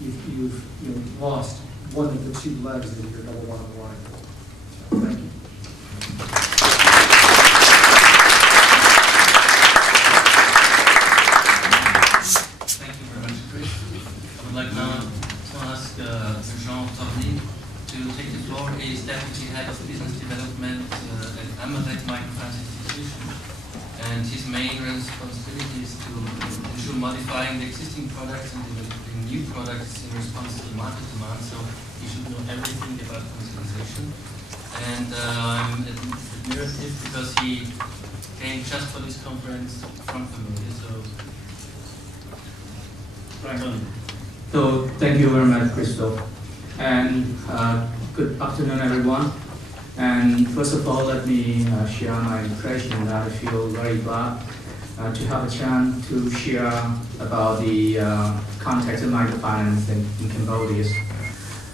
you've lost one of the two legs that you're double bottom line. So, thank you. Thank you very much, Chris. I would like now to ask Jean Torny to take the floor. He is Deputy Head of Business Development at Amazec Microfinance Institution, and his main responsibility is to ensure modifying the existing products and developing new products in response to market demand. So you should know everything about commercialization. And I'm admirative because he came just for this conference from Cambodia. So thank you very much, Christoph, and good afternoon, everyone. And first of all, let me share my impression that I feel very glad to have a chance to share about the context of microfinance in Cambodia.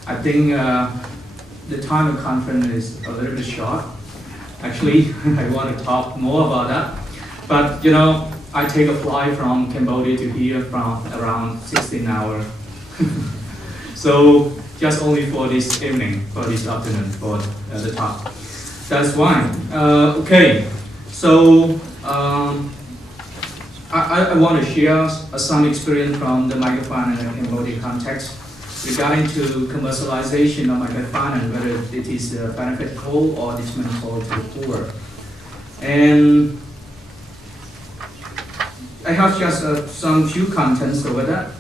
I think the time of conference is a little bit short. Actually, I want to talk more about that, but you know, I take a flight from Cambodia to here from around 16 hours. So just only for this evening, for this afternoon, for the talk. That's fine. Okay, so I want to share some experience from the microfinance and Cambodia context regarding to commercialization of microfinance, whether it is a benefit call or disbursement call to the poor. And I have just some few contents over that.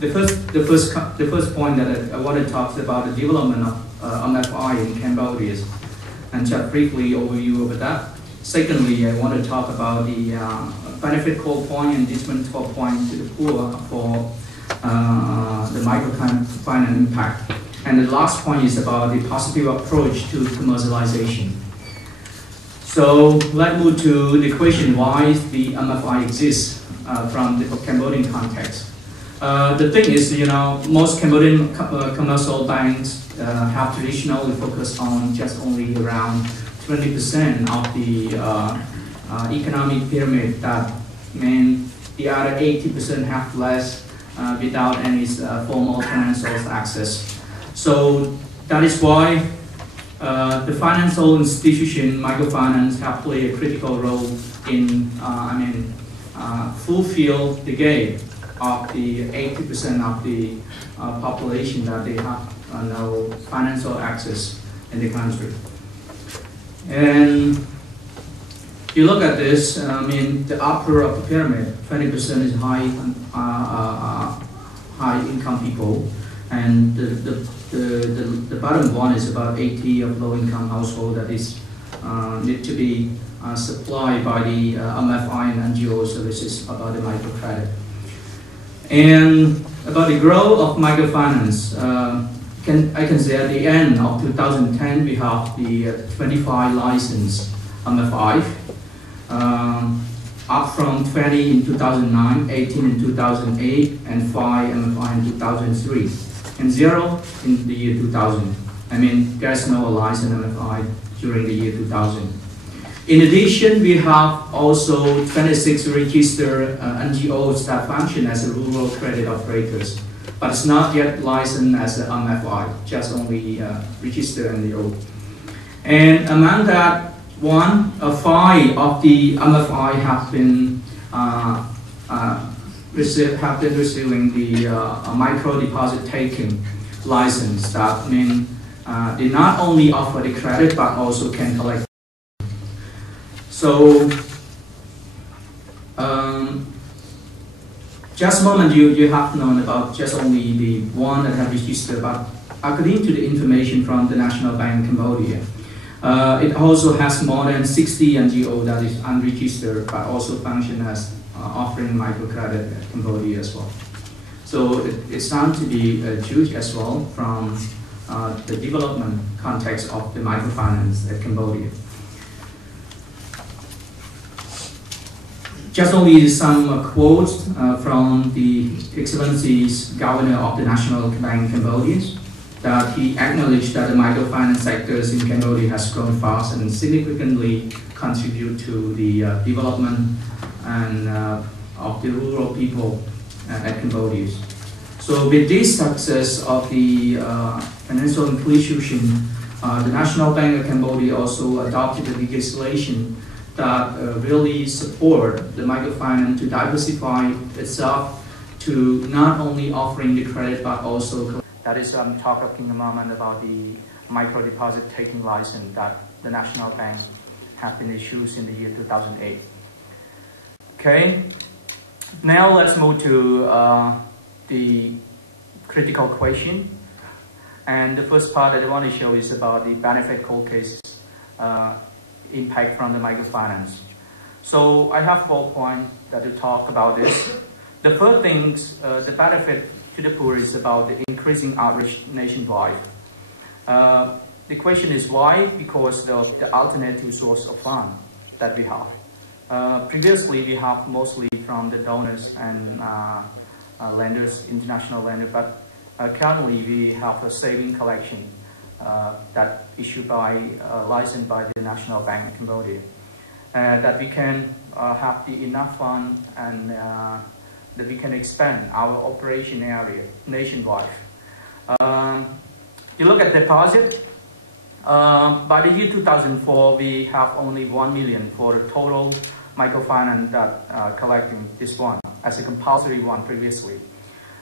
The first point that I want to talk about the development of MFI in Cambodia, and just briefly overview over that. Secondly, I want to talk about the benefit call point and disbursement call point to the poor for the microfinance impact. And the last point is about the positive approach to commercialization. So let's move to the question why the MFI exists from the Cambodian context. The thing is, you know, most Cambodian commercial banks have traditionally focused on just only around 20% of the economic pyramid. That means the other 80% have less without any formal financial access. So that is why the financial institution, microfinance, have played a critical role in, fulfill the gap of the 80% of the population that they have no financial access in the country. And if you look at this, the upper of the pyramid, 20% is high income people, and the bottom one is about 80 of low income household that is need to be supplied by the MFI and NGO services about the microcredit. And about the growth of microfinance, I can say at the end of 2010 we have the 25 license MFI, up from 20 in 2009, 18 in 2008, and 5 MFI in 2003, and 0 in the year 2000. There's no license MFI during the year 2000. In addition, we have also 26 registered NGOs that function as a rural credit operators, but it's not yet licensed as an MFI, just only registered NGO. And among that, 5 of the MFI have been receiving the micro deposit taking license. That means they not only offer the credit but also can collect. So, just a moment you have known about just only the one that have registered, but according to the information from the National Bank Cambodia, it also has more than 60 NGO that is unregistered but also function as offering microcredit at Cambodia as well. So it's bound to be huge as well from the development context of the microfinance at Cambodia. Just only some quotes from the Excellency's Governor of the National Bank Cambodia, that he acknowledged that the microfinance sectors in Cambodia has grown fast and significantly contribute to the development and of the rural people at Cambodia. So with this success of the financial inclusion, the National Bank of Cambodia also adopted the legislation that really support the microfinance to diversify itself to not only offering the credit but also that is talking a moment about the micro deposit taking license that the National Bank have been issued in the year 2008. Okay, now let's move to the critical question. And the first part that I want to show is about the benefit cold cases impact from the microfinance. So I have 4 points that to talk about this. The first thing, the benefit to the poor is about the increasing outreach nationwide. The question is why? Because of the alternative source of fund that we have. Previously, we have mostly from the donors and lenders, international lenders, but currently we have a saving collection that issued by, licensed by the National Bank of Cambodia. That we can have the enough fund and that we can expand our operation area nationwide. You look at deposit, by the year 2004, we have only 1 million for the total microfinance that collecting this one as a compulsory one previously.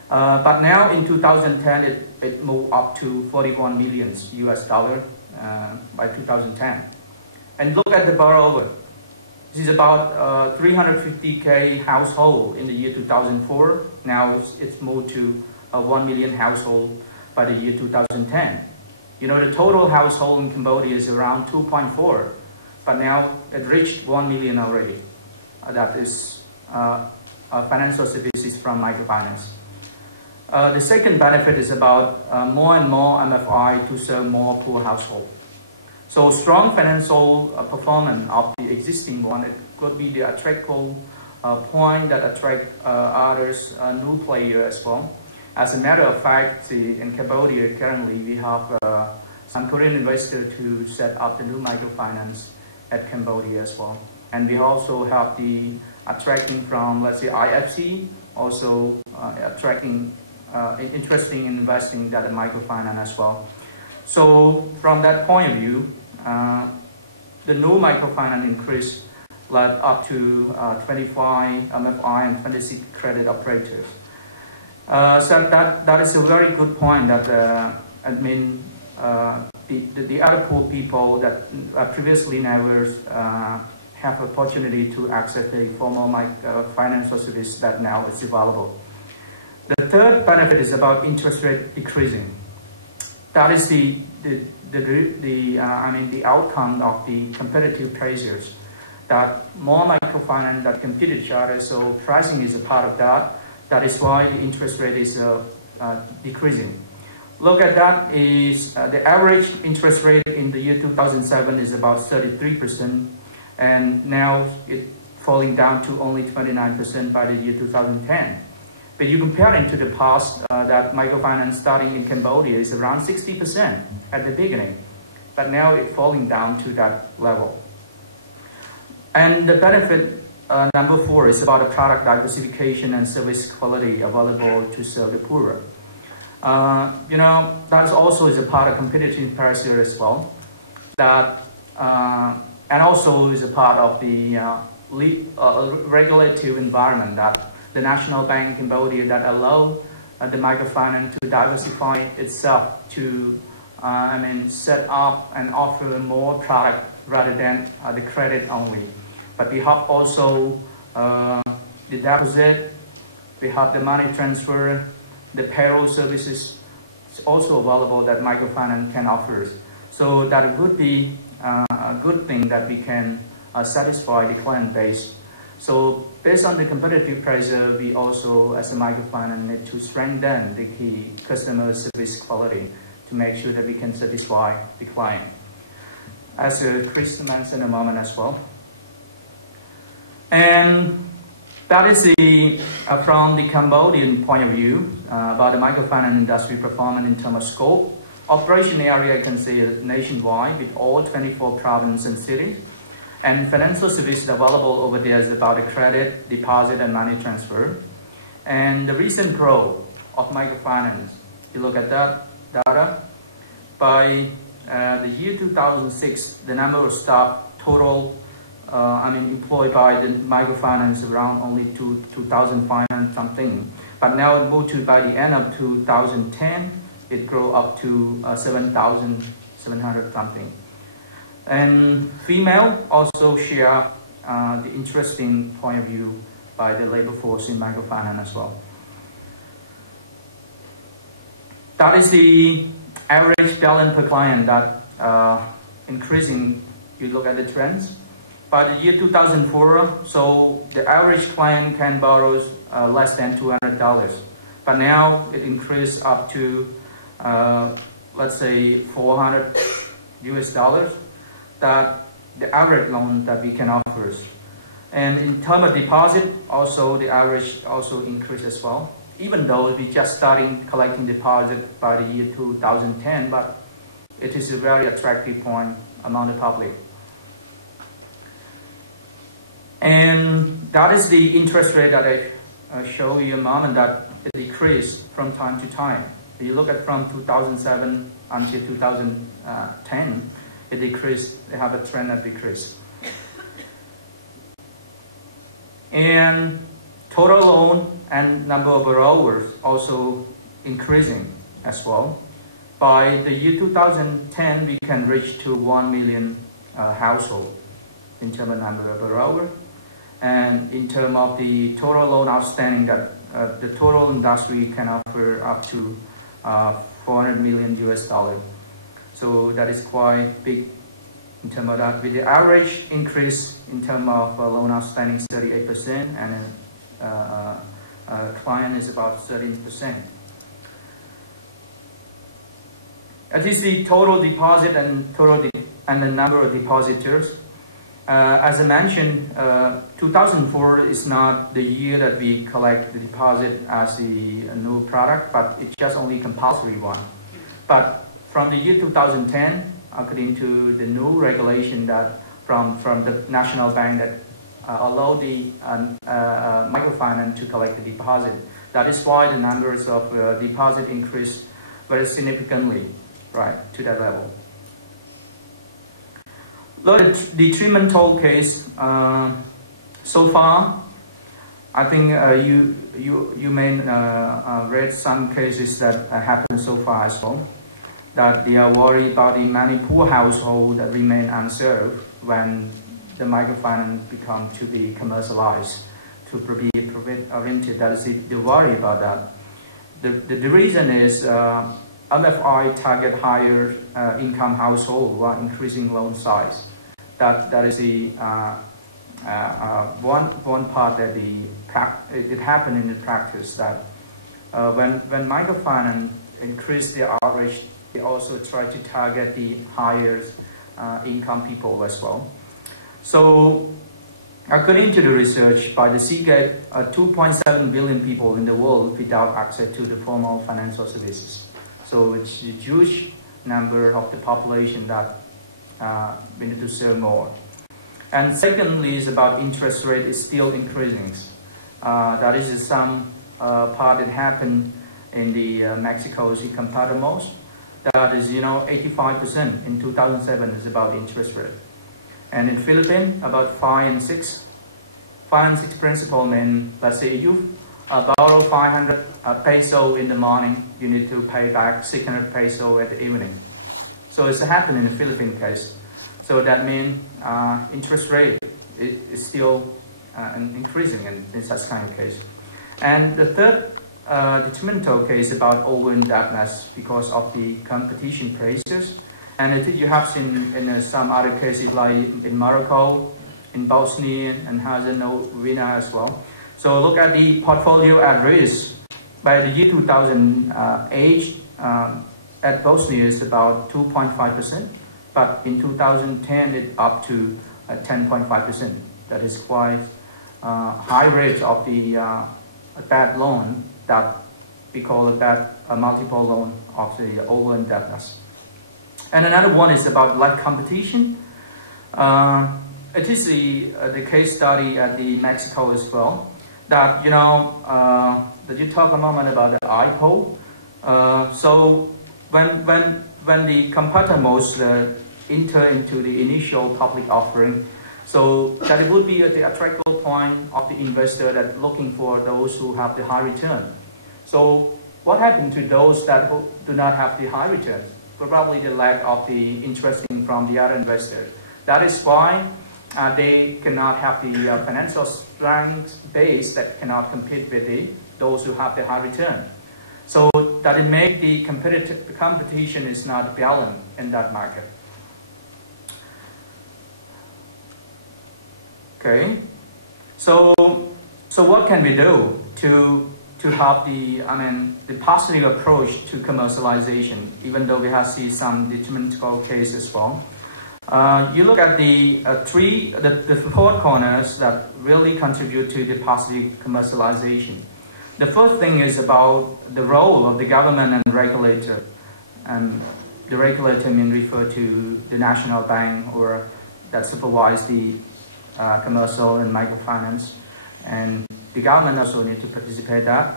But now in 2010, it moved up to 41 million US dollar by 2010. And look at the borrower. This is about 350K household in the year 2004. Now it's moved to 1 million household by the year 2010. You know, the total household in Cambodia is around 2.4, but now it reached 1 million already. That is financial services from microfinance. The second benefit is about more and more MFI to serve more poor households. So strong financial performance of the existing one, it could be the attractive point that attract others, new players as well. As a matter of fact, in Cambodia currently we have some Korean investors to set up the new microfinance at Cambodia as well. And we also have the attracting from, let's say, IFC, also attracting interesting in investing that in microfinance as well. So from that point of view, the new microfinance increase led up to 25 MFI and 26 credit operators. So that is a very good point that I mean the other poor people that previously never have opportunity to access the formal financial service that now is available. The third benefit is about interest rate decreasing. That is the outcome of the competitive pressures that more microfinance that compete each other. So pricing is a part of that. That is why the interest rate is decreasing. Look at that is the average interest rate in the year 2007 is about 33%, and now it's falling down to only 29% by the year 2010. But you compare it to the past, that microfinance starting in Cambodia is around 60% at the beginning, but now it's falling down to that level. And the benefit number 4 is about the product diversification and service quality available to serve the poorer. You know, that also is a part of competitive pressure as well. That and also is a part of the regulative environment that the National Bank of Cambodia that allow the microfinance to diversify itself to set up and offer more product rather than the credit only. But we have also the deposit, we have the money transfer, the payroll services. It's also available that microfinance can offer. So that would be a good thing that we can satisfy the client base. So based on the competitive pressure, we also as a microfinance need to strengthen the key customer service quality to make sure that we can satisfy the client. As Chris mentioned a moment as well. And that is the, from the Cambodian point of view, about the microfinance industry performance in terms of scope. Operation area, I can say nationwide with all 24 provinces and cities. And financial services available over there is about the credit, deposit, and money transfer. And the recent growth of microfinance. You look at that data. By the year 2006, the number of staff total, employed by the microfinance around only 2,500 something. But now it moved to, by the end of 2010, it grew up to 7,700 something. And female also share the interesting point of view by the labor force in microfinance as well. That is the average balance per client that increasing. You look at the trends. By the year 2004, so the average client can borrow less than $200, but now it increased up to let's say $400 US, that the average loan that we can offer. And in terms of deposit, also the average also increased as well. Even though we just starting collecting deposit by the year 2010, but it is a very attractive point among the public. And that is the interest rate that I show you a moment, that it decreased from time to time. If you look at from 2007 until 2010, it decreased. They have a trend of decrease. And total loan and number of borrowers also increasing as well. By the year 2010, we can reach to 1 million household in terms of number of borrowers. And in terms of the total loan outstanding, that the total industry can offer up to 400 million US dollars. So that is quite big in terms of that. With the average increase in terms of loan outstanding 38%, and client is about 13%. That is the total deposit and and the number of depositors. As I mentioned, 2004 is not the year that we collect the deposit as the new product, but it's just only compulsory one. But from the year 2010, according to the new regulation that from the National Bank that allow the microfinance to collect the deposit, that is why the numbers of deposit increased very significantly, right, to that level. Look at the treatment toll case. So far, I think you may read some cases that happened so far as well, that they are worried about the many poor households that remain unserved when the microfinance become to be commercialized, to be profit-oriented. That is the worry about that. The reason is MFI target higher income household while increasing loan size. That is the one part that it happened in the practice, that when microfinance increase their outreach, they also try to target the higher income people as well. So according to the research by the Seagate, 2.7 billion people in the world without access to the formal financial services. So it's a huge number of the population that we need to serve more. And secondly is about interest rate is still increasing. That is some part that happened in the Mexico City Compartamos. That is, 85% in 2007 is about interest rate. And in Philippines, about 5 and 6. 5 and 6 principal mean, let's say you borrow 500 peso in the morning, you need to pay back 600 peso at the evening. So it's happened in the Philippine case. So that means interest rate is still increasing in such kind of case. And the third detrimental case about over-indebtedness because of the competition prices. And you have seen in some other cases like in Morocco, in Bosnia and Herzegovina as well. So look at the portfolio at risk. By the year 2008, at Bosnia is about 2.5%, but in 2010 it's up to 10.5%. That is quite high rate of the bad loan that we call a bad multiple loan of the over-indebtedness. And another one is about like competition. It is the case study at the Mexico as well, that Did you talk a moment about the IPO? So when the competitors enter into the initial public offering, so that it would be the attractive point of the investor that looking for those who have the high return. So what happened to those that do not have the high returns? Probably the lack of the interest from the other investors. That is why they cannot have the financial strength base that cannot compete with those who have the high return. So that it makes the competition is not balanced in that market. Okay, so what can we do to help the positive approach to commercialization, even though we have seen some detrimental cases as well? You look at the four corners that really contribute to the positive commercialization. The first thing is about the role of the government and regulator. And the regulator refer to the national bank or that supervise the commercial and microfinance. And the government also need to participate in that.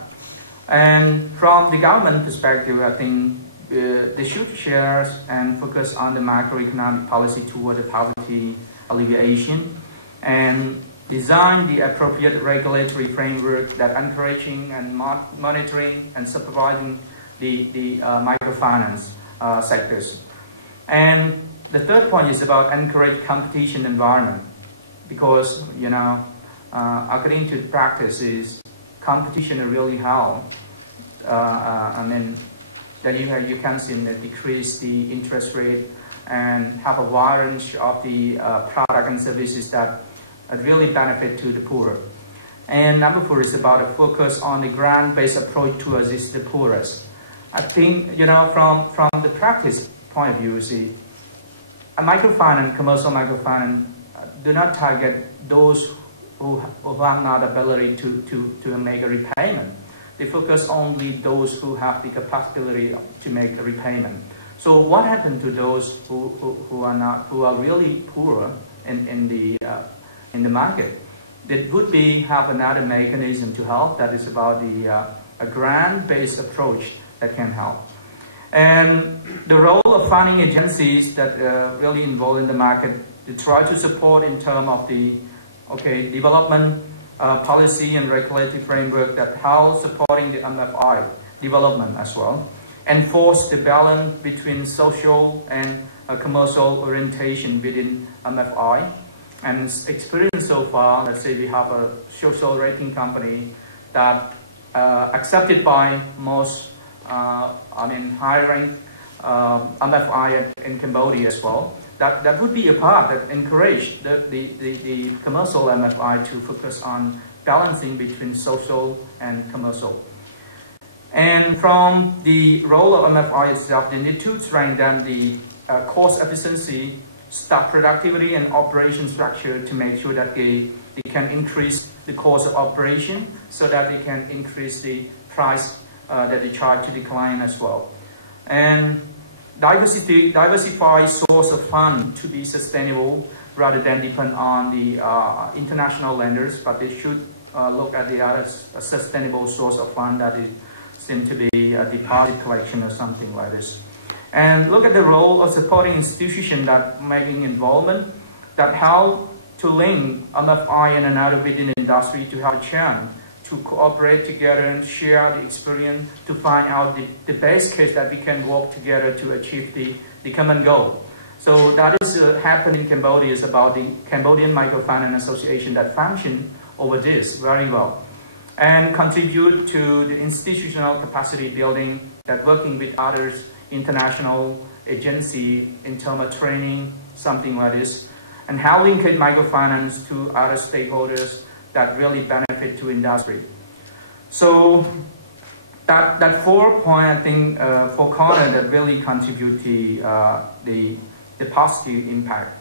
And from the government perspective, I think they should share and focus on the macroeconomic policy toward the poverty alleviation and design the appropriate regulatory framework that encouraging and monitoring and supervising the microfinance sectors. And the third point is about encourage competition environment, because according to the practices, competition really help. That you can see that decrease the interest rate and have a wide range of the product and services that really benefit to the poor. And number 4 is about a focus on the grant-based approach to assist the poorest. I think from the practice point of view, you see, a microfinance, commercial microfinance, do not target those who have not ability to make a repayment. They focus only those who have the capacity to make a repayment. So what happened to those who are really poor in the market? It would be have another mechanism to help. That is about a grant-based approach that can help. And the role of funding agencies that really involved in the market to try to support in terms of the development policy and regulatory framework that help supporting the MFI development as well. Enforce the balance between social and commercial orientation within MFI. And experience so far, let's say we have a social rating company that accepted by most high-ranked MFI in Cambodia as well. That would be a part that encourage the commercial MFI to focus on balancing between social and commercial. And from the role of MFI itself, they need to strengthen the cost efficiency, staff productivity, and operation structure to make sure that they can increase the cost of operation so that they can increase the price that they charge to the client as well. And diversify source of fund to be sustainable rather than depend on the international lenders, but they should look at the other sustainable source of fund that is seem to be a deposit collection or something like this. And look at the role of supporting institutions that making involvement that help to link MFI and another within the industry to have a chance to cooperate together and share the experience to find out the best case that we can work together to achieve the common goal. So that is happening in Cambodia. Is about the Cambodian Microfinance Association that function over this very well and contribute to the institutional capacity building that working with others international agency in terms of training, something like this, and how link microfinance to other stakeholders that really benefit to industry. So that 4 point, I think, 4 corner that really contribute to the positive impact.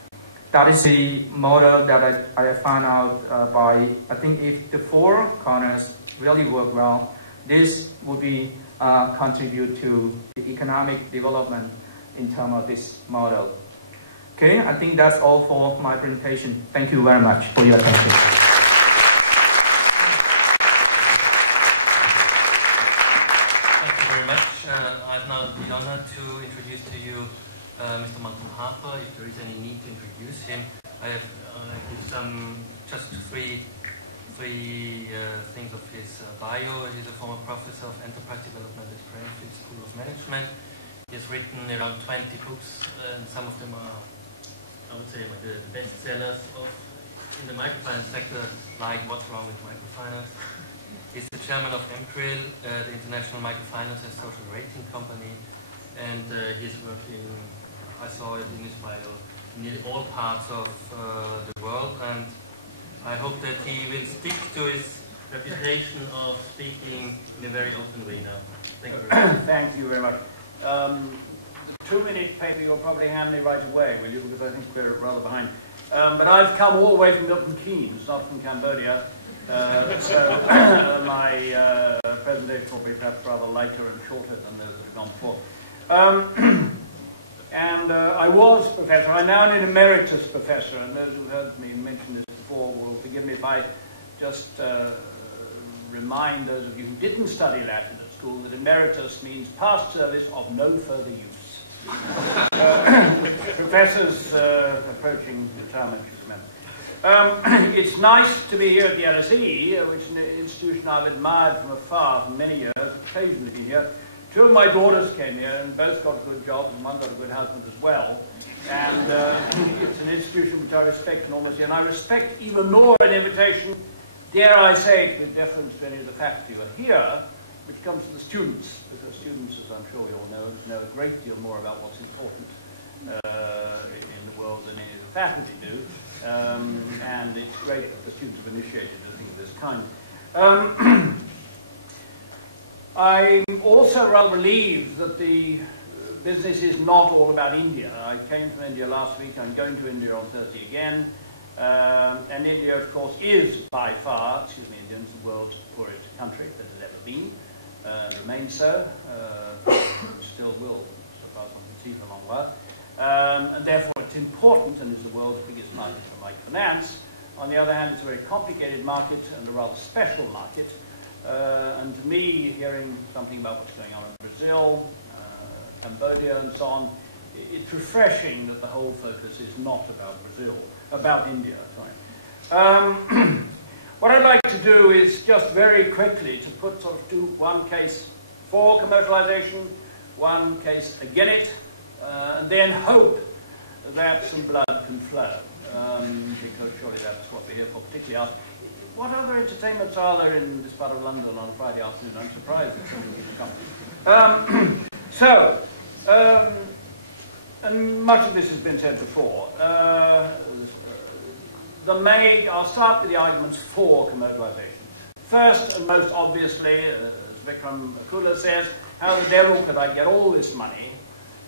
That is the model that I found out by, I think if the 4 corners really work well, this would be contribute to the economic development in terms of this model. Okay, I think that's all for my presentation. Thank you very much for your attention. honor to introduce to you Mr. Malcolm Harper. If there is any need to introduce him, I have just three things of his bio. He's a former professor of enterprise development at Cranfield School of Management. He has written around 20 books, and some of them are, I would say, the bestsellers in the microfinance sector, like What's Wrong with Microfinance. He's the chairman of MCRIL, the International Microfinance and Social Rating Company, and he's working, I saw it in his bio, in nearly all parts of the world, and I hope that he will stick to his reputation of speaking in a very open way now. Thank you very much. Thank you very much. The 2-minute paper you'll probably hand me right away, will you? Because I think we're rather behind. But I've come all the way from Milton Keynes, not from Cambodia. So my presentation will be perhaps rather lighter and shorter than those that have gone before. And I was professor. I'm now an emeritus professor, and those who've heard me mention this before will forgive me if I just remind those of you who didn't study Latin at school that emeritus means past service of no further use. Professors approaching retirement should remember. It's nice to be here at the LSE, which is an institution I've admired from afar for many years, occasionally been here. 2 of my daughters came here and both got good jobs, and one got a good husband as well. And it's an institution which I respect enormously, and I respect even more an invitation, dare I say it with deference to any of the faculty who are here, which comes to the students, because students, as I'm sure we all know a great deal more about what's important in the world than any of the faculty do. And it's great that the students have initiated a thing of this kind. I'm also rather relieved that the business is not all about India. I came from India last week. I'm going to India on Thursday again. And India, of course, is by far, India's the world's poorest country that has ever been, remains so, still will, so far as one can see, for a long while. And therefore it's important and is the world's biggest market for microfinance. On the other hand, it's a very complicated market and a rather special market. And to me, hearing something about what's going on in Brazil, Cambodia and so on, it's refreshing that the whole focus is not about India, sorry. What I'd like to do is just very quickly to do one case for commercialization, one case against it, and then hope that some blood can flow, because surely that's what we're here for, particularly us. What other entertainments are there in this part of London on a Friday afternoon? I'm surprised that so many people come. And much of this has been said before. I'll start with the arguments for commercialization. First and most obviously, as Vikram Kula says, how the devil could I get all this money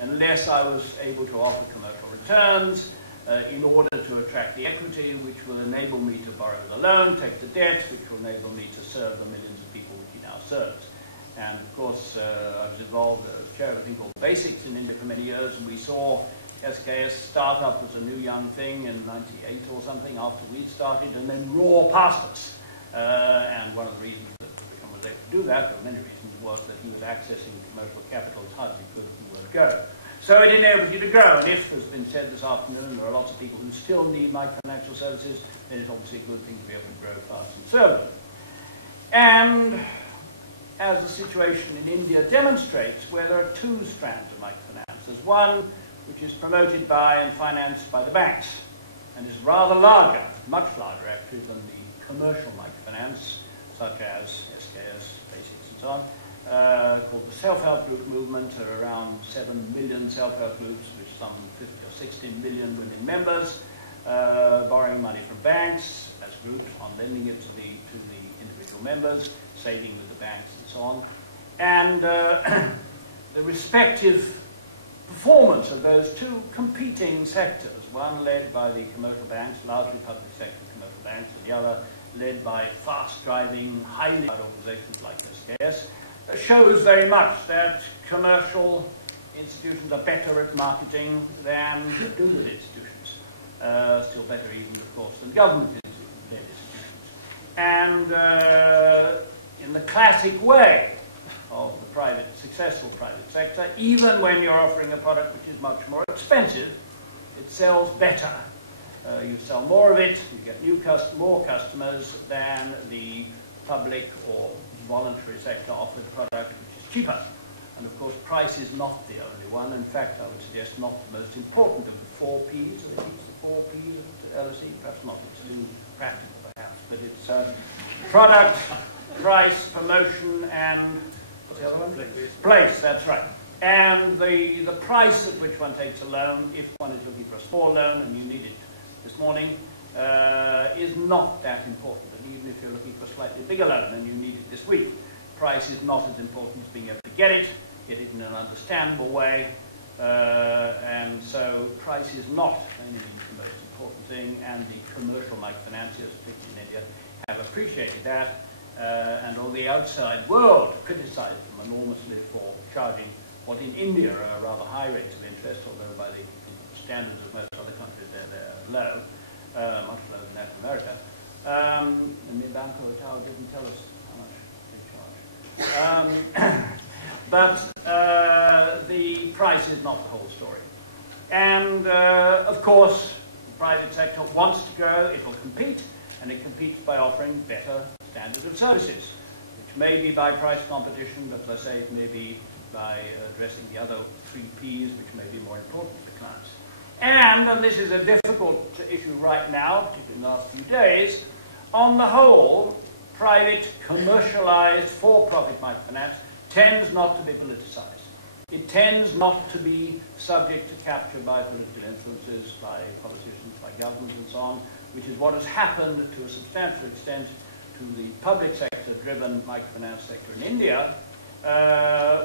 unless I was able to offer commercial returns in order to attract the equity which will enable me to borrow the loan, take the debt, which will enable me to serve the millions of people which he now serves. And of course, I was involved as chair of a thing called Basics in India for many years, and we saw SKS start up as a new young thing in '98 or something after we'd started, and then roar past us. And one of the reasons that Vikram was able to do that, or many reasons, was that he was accessing commercial capital as hard as he could from where to go. So it enables you to grow, and if, as has been said this afternoon, there are lots of people who still need microfinancial services, then it's obviously a good thing to be able to grow fast and serve them. And as the situation in India demonstrates, where there are 2 strands of microfinance. There's one which is promoted by and financed by the banks, and is rather larger, much larger actually than the commercial microfinance, such as SKS, Basics and so on, called the self-help group movement. There are around 7 million self-help groups, with some 50 or 60 million winning members, borrowing money from banks as groups, on lending it to the individual members, saving with the banks and so on. And the respective performance of those 2 competing sectors, one led by the commercial banks, largely public sector commercial banks, and the other led by fast-driving, highly paid organizations like SKS, shows very much that commercial institutions are better at marketing than government institutions. Still better even, of course, than government institutions. And in the classic way of the private, successful private sector, even when you're offering a product which is much more expensive, it sells better. You sell more of it, you get more customers than the public or voluntary sector offered product which is cheaper. And of course, price is not the only one. In fact, I would suggest not the most important of the 4 Ps. I think it's the 4 Ps of LSE. Perhaps not. It's too practical, perhaps. But it's product, price, promotion, and what's the other one? Place. That's right. And the price at which one takes a loan, if one is looking for a small loan and you need it this morning, is not that important. And even if you're looking for a slightly bigger loan and you need it this week, price is not as important as being able to get it in an understandable way, and so price is not any means the most important thing, and the commercial microfinanciers, particularly in India, have appreciated that, and all the outside world criticise them enormously for charging what in India are rather high rates of interest, although by the standards of most other countries they're low, much lower than Latin America. And the Banco Tower didn't tell us how much they charge. But the price is not the whole story. And of course, the private sector wants to grow, it will compete, and it competes by offering better standards of services, which may be by price competition, but let's say it may be by addressing the other 3 Ps, which may be more important for clients. And this is a difficult issue right now, particularly in the last few days, on the whole, private, commercialized, for-profit microfinance tends not to be politicized. It tends not to be subject to capture by political influences, by politicians, by governments and so on, which is what has happened to a substantial extent to the public sector-driven microfinance sector in India,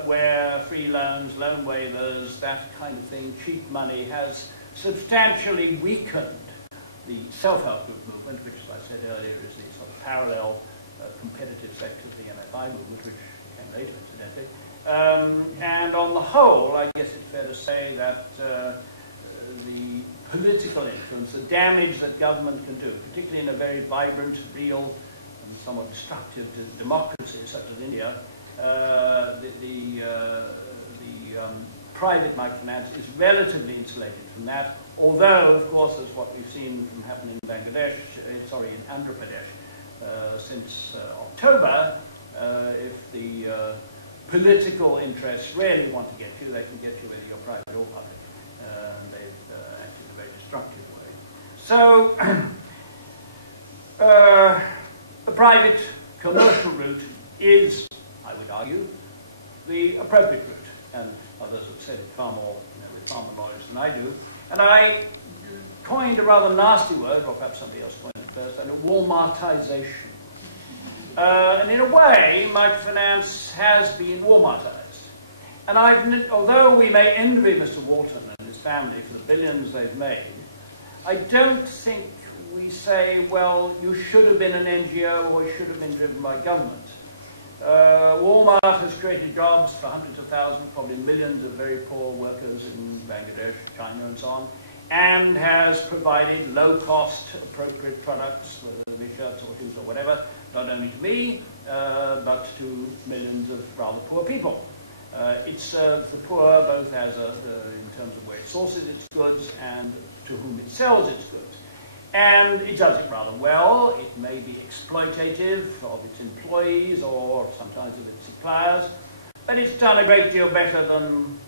where free loans, loan waivers, that kind of thing, cheap money, has substantially weakened the self-help group movement, which, as I said earlier, is the sort of parallel competitive sector of the MFI movement, which came later, incidentally. And on the whole, I guess it's fair to say that the political influence, the damage that government can do, particularly in a very vibrant, real, and somewhat destructive democracy such as India, private microfinance is relatively insulated from that, although, of course, as what we've seen from happen in Bangladesh, in Andhra Pradesh, since October, if the political interests really want to get you, they can get you whether you're private or public. And they've acted in a very destructive way. So, the private commercial route is, I would argue, the appropriate route. And others have said it far more, with far more knowledge than I do. And I coined a rather nasty word, or perhaps somebody else coined it first, and Walmartization. And in a way, microfinance has been Walmartized. And although we may envy Mr. Walton and his family for the billions they've made, I don't think we say, well, you should have been an NGO or you should have been driven by government. Walmart has created jobs for hundreds of thousands, probably millions of very poor workers in Bangladesh, China, and so on, and has provided low-cost, appropriate products, whether they be shirts or shoes or whatever, not only to me, but to millions of rather poor people. It serves the poor both as in terms of where it sources its goods and to whom it sells its goods. And it does it rather well. It may be exploitative of its employees or sometimes of its suppliers, but it's done a great deal better than,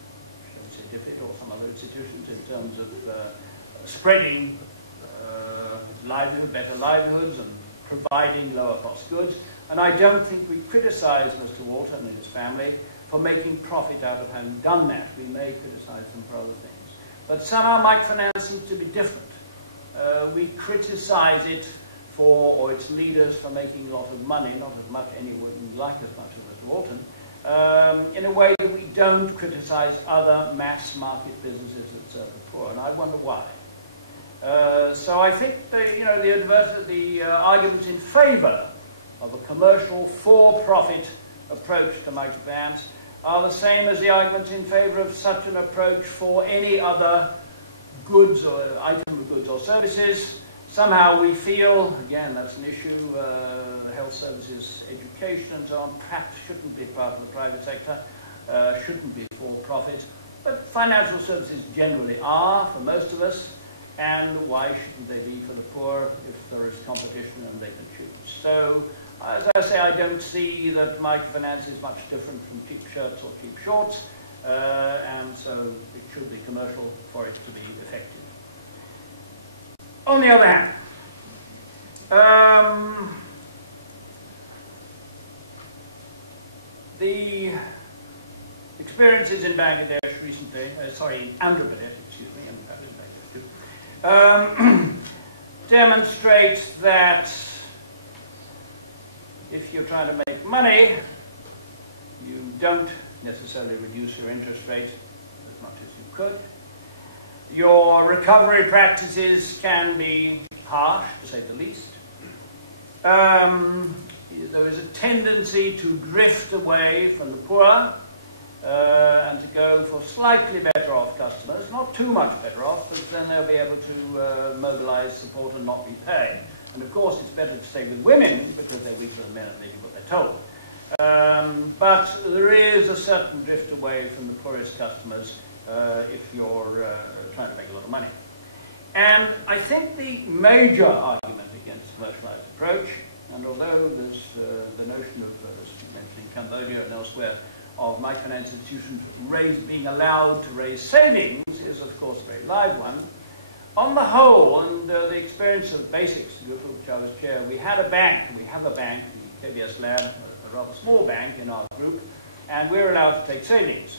shall we say, DFID or some other institutions in terms of spreading better livelihoods and providing lower cost goods. And I don't think we criticize Mr. Walton and his family for making profit out of having done that. We may criticize them for other things. But somehow microfinance seems to be different. We criticize it or its leaders for making a lot of money, not as much, anyone like as much as Mr. Walton, in a way that we don't criticize other mass market businesses that serve the poor, and I wonder why. So I think the arguments in favour of a commercial, for-profit approach to microfinance are the same as the arguments in favour of such an approach for any other goods or item of goods or services. Somehow we feel, again, that's an issue, health services services, education and so on, perhaps shouldn't be part of the private sector, shouldn't be for profit, but financial services generally are for most of us, and why shouldn't they be for the poor if there is competition and they can choose? So, as I say, I don't see that microfinance is much different from cheap shirts or cheap shorts, and so it should be commercial for it to be effective. On the other hand, the experiences in Bangladesh recently, in Andhra Pradesh, excuse me, and Bangladesh too, demonstrate that if you're trying to make money, you don't necessarily reduce your interest rate as much as you could. Your recovery practices can be harsh, to say the least. There is a tendency to drift away from the poor and to go for slightly better off customers, not too much better off, but then they'll be able to mobilize support and not be paid. And of course it's better to stay with women because they're weaker than men and they do what they're told. But there is a certain drift away from the poorest customers if you're trying to make a lot of money. And I think the major argument against the commercialized approach, and although there's the notion of, as you mentioned in Cambodia and elsewhere, of microfinance institutions being allowed to raise savings is of course a very live one. On the whole, and the experience of Basics, which I was chair, we have a bank, the KBS Lab, a rather small bank in our group, and we're allowed to take savings.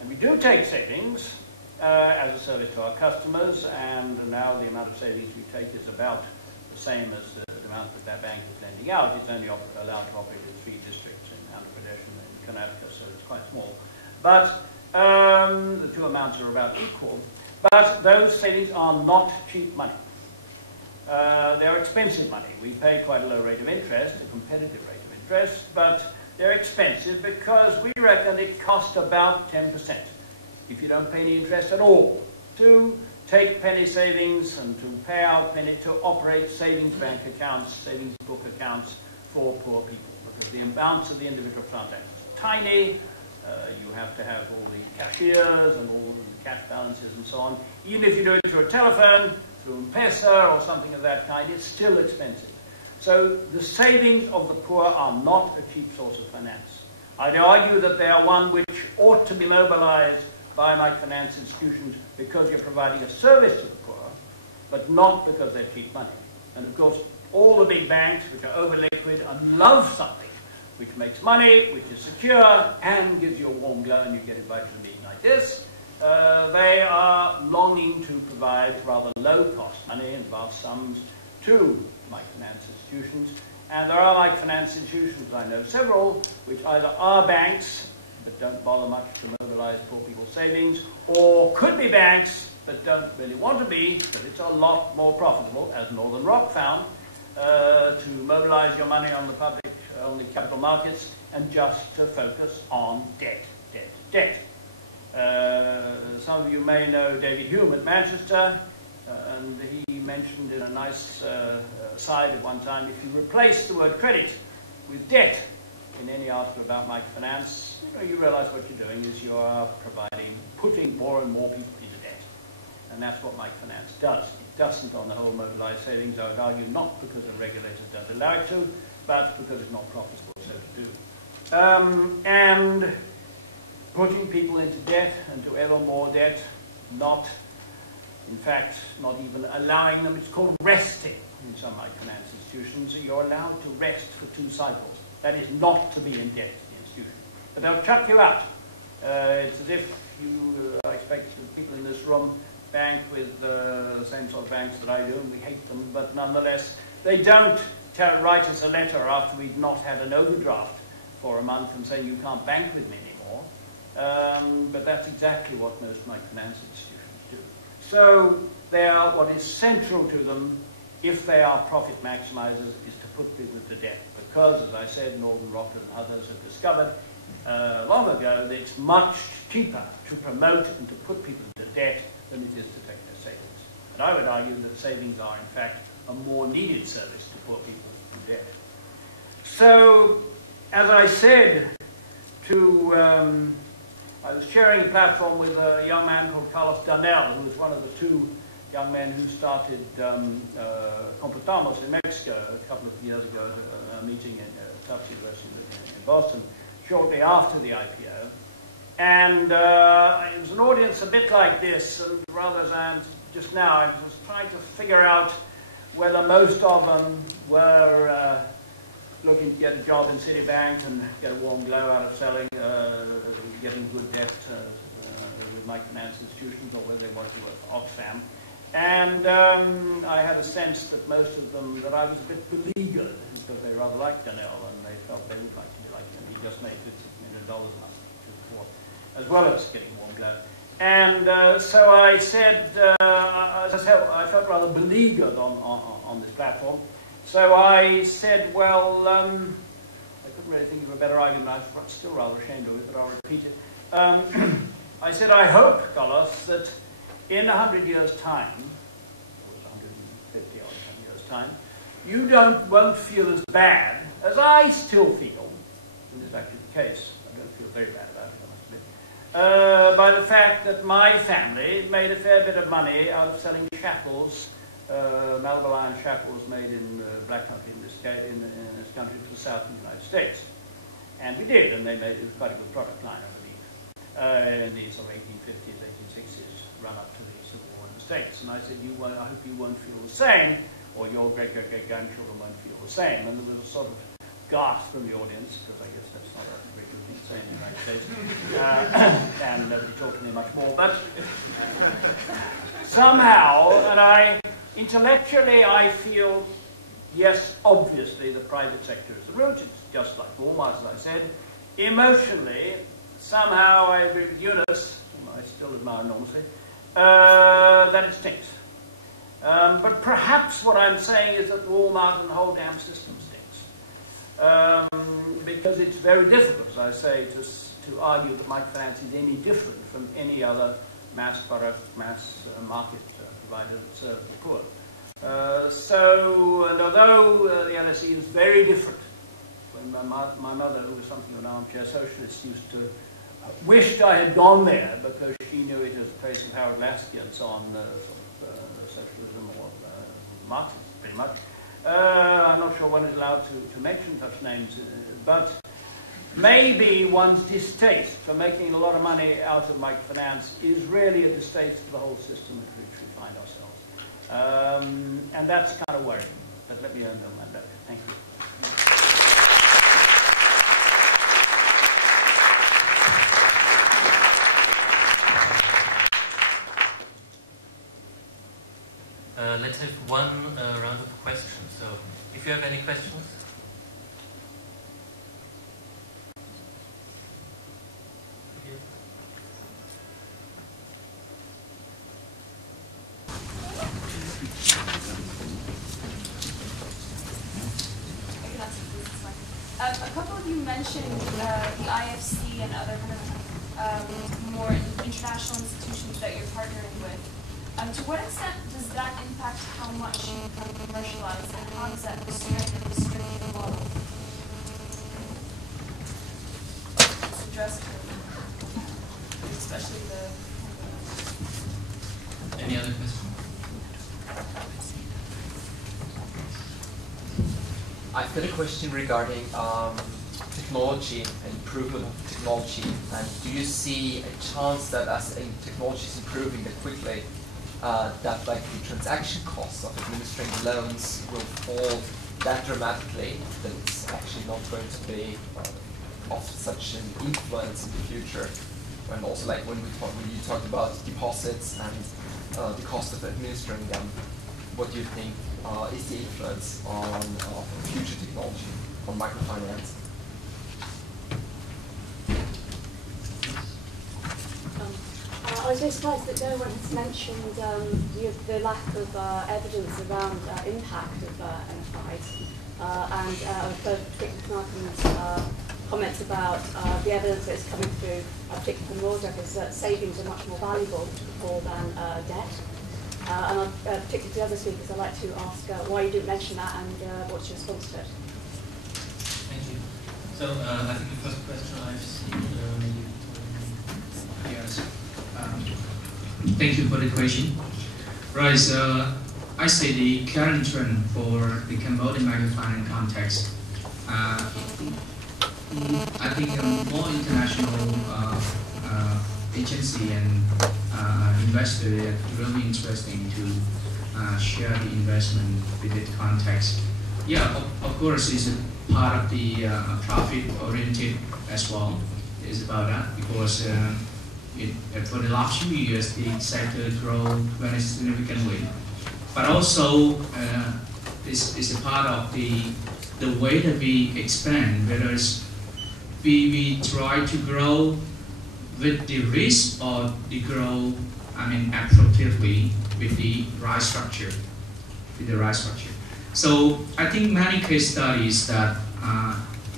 And we do take savings as a service to our customers, and now the amount of savings we take is about the same as the amount that bank is lending out. It's only allowed to operate in 3 districts in Andhra Pradesh and in Karnataka, so it's quite small. But the 2 amounts are about equal. But those savings are not cheap money. They're expensive money. We pay quite a low rate of interest, a competitive rate of interest, but they're expensive because we reckon it costs about 10%, if you don't pay any interest at all, to take penny savings and to pay out penny, to operate savings bank accounts, savings book accounts for poor people, because the amounts of the individual transactions are tiny. You have to have all the cashiers and all the cash balances and so on. Even if you do it through a telephone, through M-Pesa or something of that kind, it's still expensive. So the savings of the poor are not a cheap source of finance. I'd argue that they are one which ought to be mobilized by microfinance institutions because you're providing a service to the poor, but not because they're cheap money. And of course, all the big banks, which are over-liquid and love something which makes money, which is secure, and gives you a warm glow and you get invited to a meeting like this, they are longing to provide rather low-cost money in vast sums to microfinance institutions. And there are microfinance institutions, I know several, which either are banks, but don't bother much to mobilize poor people's savings, or could be banks, but don't really want to be, but it's a lot more profitable, as Northern Rock found, to mobilize your money on the capital markets and just to focus on debt. Some of you may know David Hume at Manchester, and he mentioned in a nice aside at one time, if you replace the word credit with debt in any article about microfinance, you realize what you're doing is you are putting more and more people into debt. And that's what microfinance does. It doesn't, on the whole, mobilize savings, I would argue, not because the regulators don't allow it to, but because it's not profitable so to do. And putting people into debt and to ever more debt, in fact, not even allowing them, it's called resting in some microfinance institutions. You're allowed to rest for 2 cycles. That is not to be in debt, the institution. But they'll chuck you out. It's as if you, I expect the people in this room bank with the same sort of banks that I do, and we hate them, but nonetheless, they don't write us a letter after we've not had an overdraft for a month and saying you can't bank with me anymore. But that's exactly what most microfinance institutions do. So what is central to them, if they are profit maximizers, is to put people to debt. Because, as I said, Northern Rock and others have discovered long ago that it's much cheaper to promote and to put people into debt than it is to take their savings. And I would argue that savings are, in fact, a more needed service to poor people in debt. So, as I said, I was sharing a platform with a young man called Carlos Darnell, who was one of the two young men who started Computamos in Mexico a couple of years ago at a meeting in Tufts University in Boston, shortly after the IPO. And it was an audience a bit like this, and rather as I am just now, I was trying to figure out whether most of them were looking to get a job in Citibank and get a warm glow out of selling, getting good debt with microfinance institutions, or whether they wanted to work for Oxfam. And I had a sense that most of them, that I was a bit beleaguered, because they rather liked Darnell, and they felt they would like to be like him. He just made $50 million a month, as well as getting warm glow. And so I said, I felt rather beleaguered on this platform. So I said, well, I couldn't really think of a better argument. I'm still rather ashamed of it, but I'll repeat it. I said, I hope, Carlos, that in 100 years' time, or 150 or 100 years' time, you won't feel as bad as I still feel, and this is actually the case. I don't feel very bad about it, I must admit, by the fact that my family made a fair bit of money out of selling shackles, Malabar iron shackles made in Black Country, in this country, to the south of the United States. And we did, and it was quite a good product line, I believe, in the sort of 1850s, 1860s, run up to the Civil War in the States. And I said, I hope you won't feel the same, or your great-great-great-grandchildren won't feel the same. And there was a sort of gasp from the audience, because I guess that's not a very good thing to say in the United States, and nobody talked to me much more. But somehow, intellectually, I feel, yes, obviously, the private sector is the root. It's just like Walmart, as I said. Emotionally, somehow, I agree with Eunice, whom I still admire enormously, that it stinks. But perhaps what I'm saying is that Walmart and the whole damn system stinks. Because it's very difficult, as I say, to argue that microfinance is any different from any other mass product, mass market provider that serves the poor. And although the LSE is very different, when my mother, who was something of an armchair socialist, used to wished I had gone there because she knew it as a place of Harold Lasky and so on, socialism or Marxism, pretty much. I'm not sure one is allowed to mention such names, but maybe one's distaste for making a lot of money out of microfinance is really a distaste for the whole system in which we find ourselves. And that's kind of worrying. But let me end on that note. Thank you. Let's have one round of questions. So, if you have any questions. A couple of you mentioned the IFC and other kind of more international institutions that you're partnering with. To what extent does that impact how much you can commercialize, and how does that restrict the model? It's addressed to, especially the... Any other questions? I've got a question regarding technology and improvement of technology. And do you see a chance that as technology is improving that quickly, that like the transaction costs of administering loans will fall that dramatically that it's actually not going to be of such an influence in the future? And also, like when you talked about deposits and the cost of administering them, what do you think is the influence on future technology, on microfinance? I was very surprised that no one has mentioned the lack of evidence around impact of NFIs. And I've heard particularly Malcolm's comments about the evidence that is coming through, particularly from Mordrek, is that savings are much more valuable to the poor than debt. And particularly to the other speakers, I'd like to ask why you didn't mention that and what's your response to it? So I think the first question I've seen, Yes. Thank you for the question. Right, so I say the current trend for the Cambodian microfinance context, I think more international agency and investor are really interesting to share the investment with the context. Yeah, of course, it's a part of the profit-oriented as well. It's about that because for the last few years, the sector grew very significantly. But also, this is a part of the way that we expand, whether it's we try to grow with the risk or the grow, appropriately with the right structure, So I think many case studies that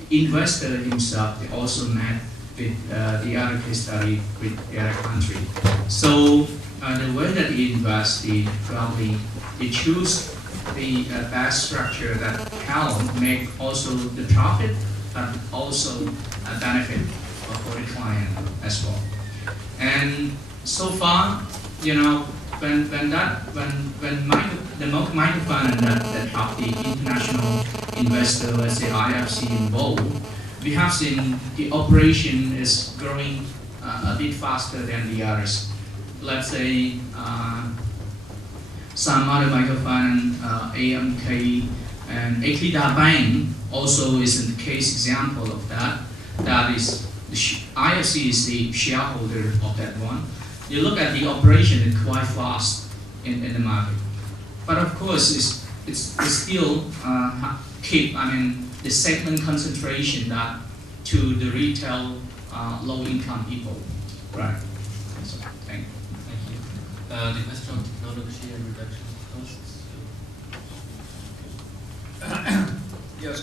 investor himself they also met with the other case study with the other country. So the way that he invest, probably he choose the best structure that help make also the profit, but also a benefit for the client as well. And so far, when the microfinance that help the international investor, let's say IFC involved, we have seen the operation is growing a bit faster than the others. Let's say some other microfinance, AMK and Equita Bank also is a case example of that. That is, the IFC is the shareholder of that one. You look at the operation, it's quite fast in the market. But of course, it's still keep, the segment concentration that to the retail low-income people, right? So, thank you. thank you. The question on technology and reduction of costs. Yes,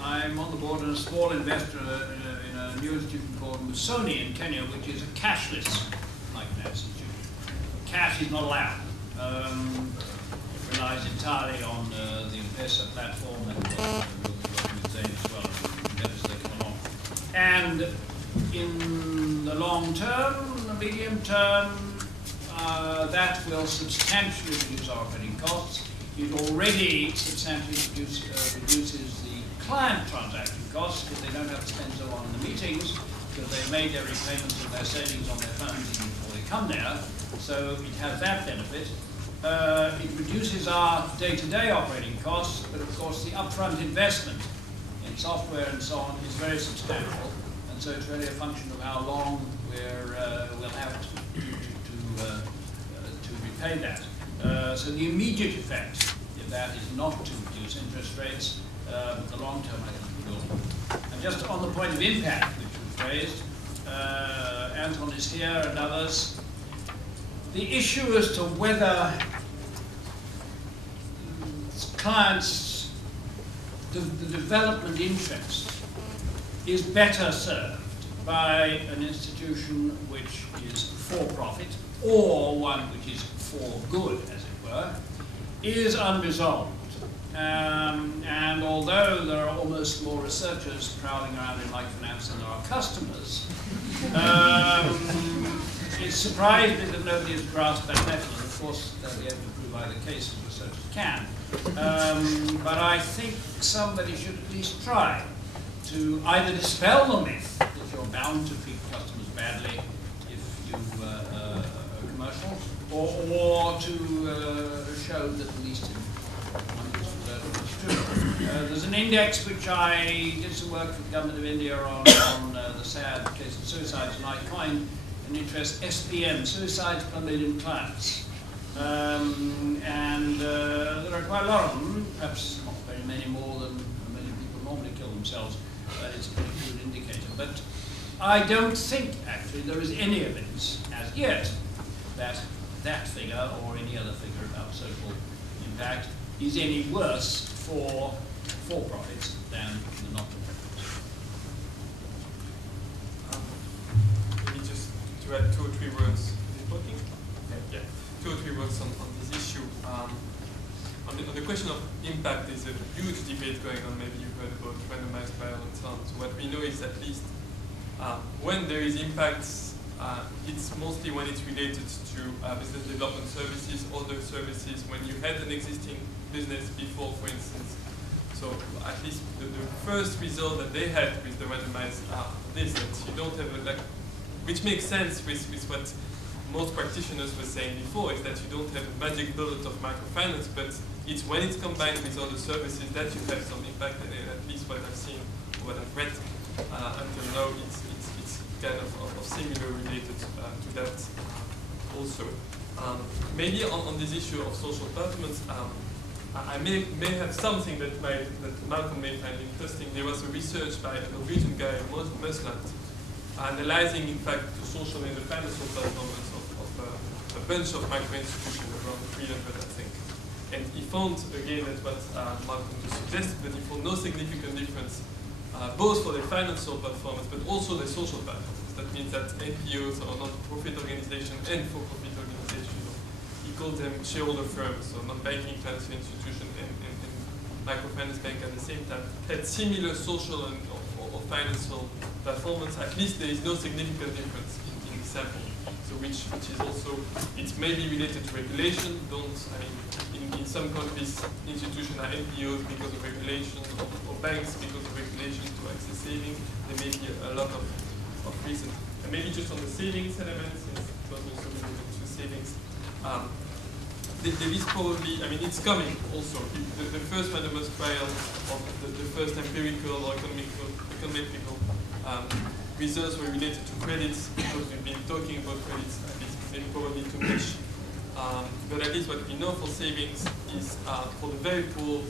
I'm on the board and a small investor in a new institution called Musoni in Kenya, which is a cashless microfinance institution. Cash is not allowed. It relies entirely on the M-Pesa platform and working with Zain as well as they come along. And in the long term, the medium term, that will substantially reduce our operating costs. It already substantially reduces the client transaction costs because they don't have to spend so long in the meetings because they've made their repayments of their savings on their phones even before they come there. So it has that benefit. It reduces our day-to-day operating costs, but of course the upfront investment in software and so on is very substantial, and so it's really a function of how long we'll have to repay that. So the immediate effect of that is not to reduce interest rates, but the long term I think will. And just on the point of impact which was raised, Anton is here and others, the issue as to whether clients, the development interest is better served by an institution which is for profit or one which is for good, as it were, is unresolved. And although there are almost more researchers prowling around in microfinance than there are customers, it surprised me that nobody has grasped that method. Of course, they'll be able to prove either case as researchers can. But I think somebody should at least try to either dispel the myth that you're bound to treat customers badly if you are commercial, or to show that at least it's true. There's an index which I did some work for the government of India on the sad case of suicides, and I coined an interest SPM, suicides per million clients. And there are quite a lot of them, perhaps not very many more than a million people normally kill themselves. It's a pretty good indicator. But I don't think, actually, there is any evidence as yet that that figure or any other figure about social impact is any worse for profits than the not-for-profits. Maybe just to add 2 or 3 words. Is it working? Yeah. 2 or 3 words on this issue. On the question of impact, there's a huge debate going on. Maybe you heard about randomized trial and so on. So we know is at least when there is impacts, it's mostly when it's related to business development services, other services, when you had an existing business before, for instance. So at least the first result that they had with the randomized this, that you don't have a, which makes sense with what most practitioners were saying before, is that you don't have a magic bullet of microfinance, but it's when it's combined with other services that you have some impact, and at least what I've seen, or what I've read until now, it's kind of similar related to that also. Maybe on this issue of social performance, I may have something that Malcolm may find interesting. There was a research by a Norwegian guy, Musland, analyzing in fact the social and the financial performance of a bunch of micro-institutions, around 300 I think. And he found, again, that's what Malcolm just suggested, that he found no significant difference both for their financial performance but also their social performance. That means that NPOs or not-profit organizations and for-profit organizations, he called them shareholder firms, so non-banking financial institution and microfinance bank at the same time, had similar social and or financial performance. At least there is no significant difference in the sample. So which is also, it's maybe related to regulation. In some countries, institutions are NPOs because of regulation, or banks because of regulation to access savings. There may be a lot of reasons. And maybe just on the savings element, since it was also related to savings, there is probably, it's coming also. The first randomized trial of the first empirical or econometrical results were related to credits, because we've been talking about credits, at least maybe probably too much. But at least what we know for savings is for the very poor,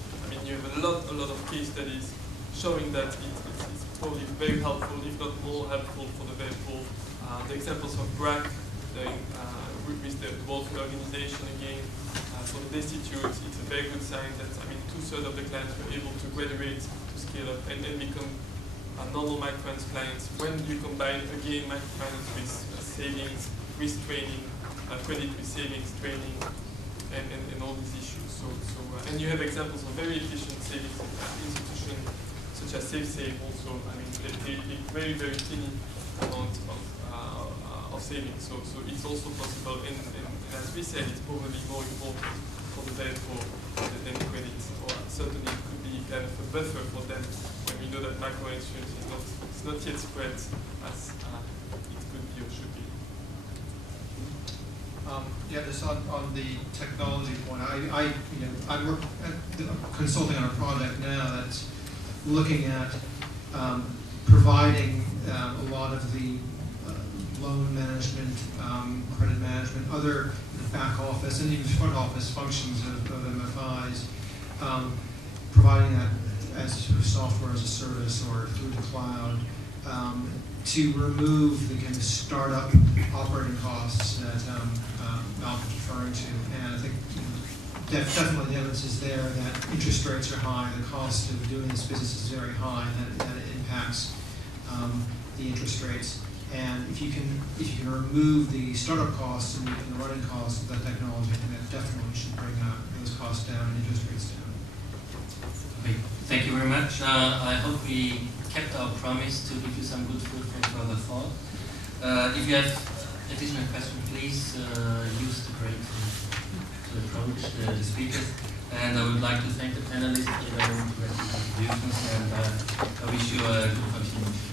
you have a lot of case studies showing that it's probably very helpful, if not more helpful for the very poor. The examples of BRAC, with the World Food Organization again, for the destitute, it's a very good sign that 2/3 of the clients were able to graduate, to scale up, and then become normal microfinance clients. When you combine again microfinance with savings, with training, credit with savings, training, and all these issues. And you have examples of very efficient savings institutions such as SafeSave also. They very tiny amount of savings. So it's also possible, and as we said, it's probably more important for the very poor than credit, or certainly it could be kind of a buffer for them when we know that microinsurance is not yet spread as it could be or should be. Just on the technology point, I'm consulting on a project now that's looking at providing a lot of the loan management, credit management, other back office and even front office functions of MFIs, providing that as sort of software as a service or through the cloud, to remove the kind of startup operating costs that Malcolm's referring to. And I think definitely the evidence is there that interest rates are high, the cost of doing this business is very high, and that it impacts the interest rates. And if you can remove the startup costs and the running costs of that technology, I think that definitely should bring those costs down and interest rates down. Okay. Thank you very much. I hope we kept our promise to give you some good food for further thought. If you have additional questions, please use the break to approach the speakers. And I would like to thank the panelists for their interesting contributions, and I wish you a good continuation.